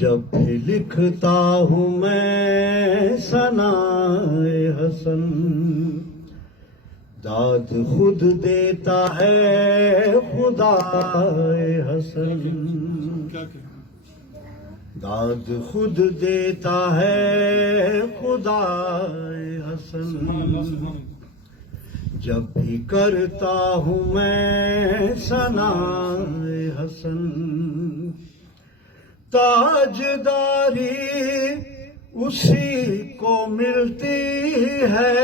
جب بھی لکھتا ہوں میں ثنائے حسن، داد خود دیتا ہے خدائے حسن، داد خود دیتا ہے خدائے حسن، جب بھی کرتا ہوں میں ثنائے حسن، تاجداری اسی کو ملتی ہے،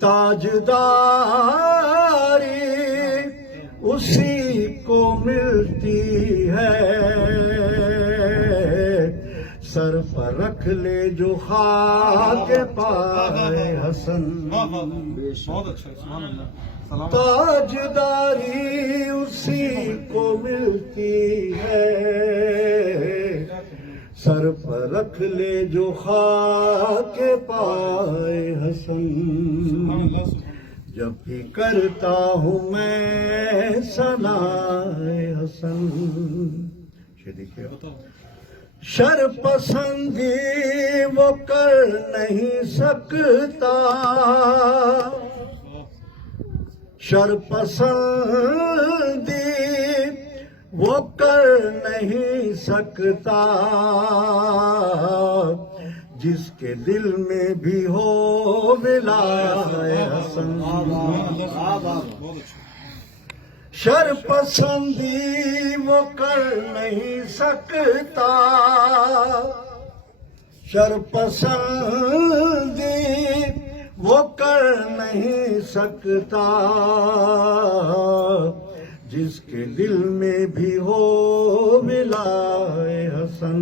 تاجداری اسی کو ملتی ہے، سر پر رکھ لے جو خاک پائے حسن، تاجداری اسی کو ملتی ہے، سر پر رکھ لے جو خاک پائے حسن، جب بھی کرتا ہوں میں ثنائے حسن۔ دیکھیے، شر پسندی وہ کر نہیں سکتا، شر پسندی وہ کر نہیں سکتا، جس کے دل میں بھی ہو ولائے حسن، شر پسندی وہ کر نہیں سکتا، شر پسندی وہ کر نہیں سکتا، جس کے دل میں بھی ہو ولائے حسن،